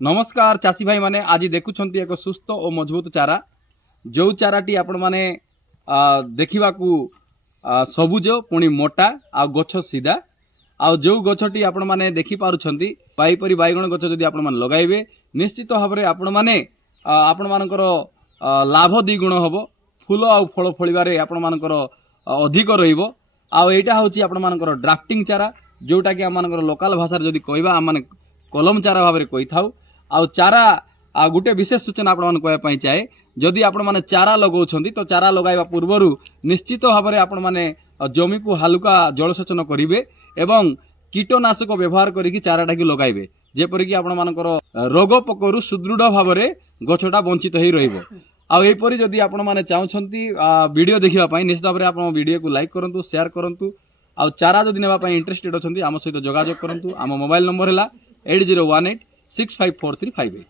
नमस्कार चाषी भाई माने आज देखुं एक सुस्थ और मजबूत चारा जो चाराटी आपण माने देखा सबुज पुणी मोटा आ गछ सीधा आ जो गछटी आपण माने देखि पारुछंती पाइपरी बैगण गछ जदि आपण माने लगाइबे निश्चित भाव में आपण माने आपण मानकर लाभ द्विगुण हबो फूल आ फल फलिबारे आपण मानकर अधिक रहिबो आ एटा होची आपण मानकर ड्राफ्टिंग चारा जोटा कि आम मानकर लोकल भाषा जदि कहबा आम माने कलम चारा भाव में कही थाउ आ चारा गोटे विशेष सूचना आपण कहवाई चाहे जदि आपण माने चारा लगाउछंती तो चारा लगाइबा पूर्वरु निश्चित भाव में आपण माने जमी को हालुका जलसेचन करिवे एवं कीटनाशक व्यवहार करिकी चाराटा की लगाइबे जेपरिक आपण मानकर रोग पोकरु सुदृढ़ भाव में गछटा वंचित होई रहिबो। आ एपरि जदि आपण माने चाहुछंती वीडियो देखिबा पई निश्चित भाव में आपण वीडियो को लाइक करंतु शेयर करंतु आ चारा जदि नेबा पई इंटरेस्टेड अछंती आम सहित जोगाजोग करंतु। आम मोबाइल नंबर हैला 8018 654358।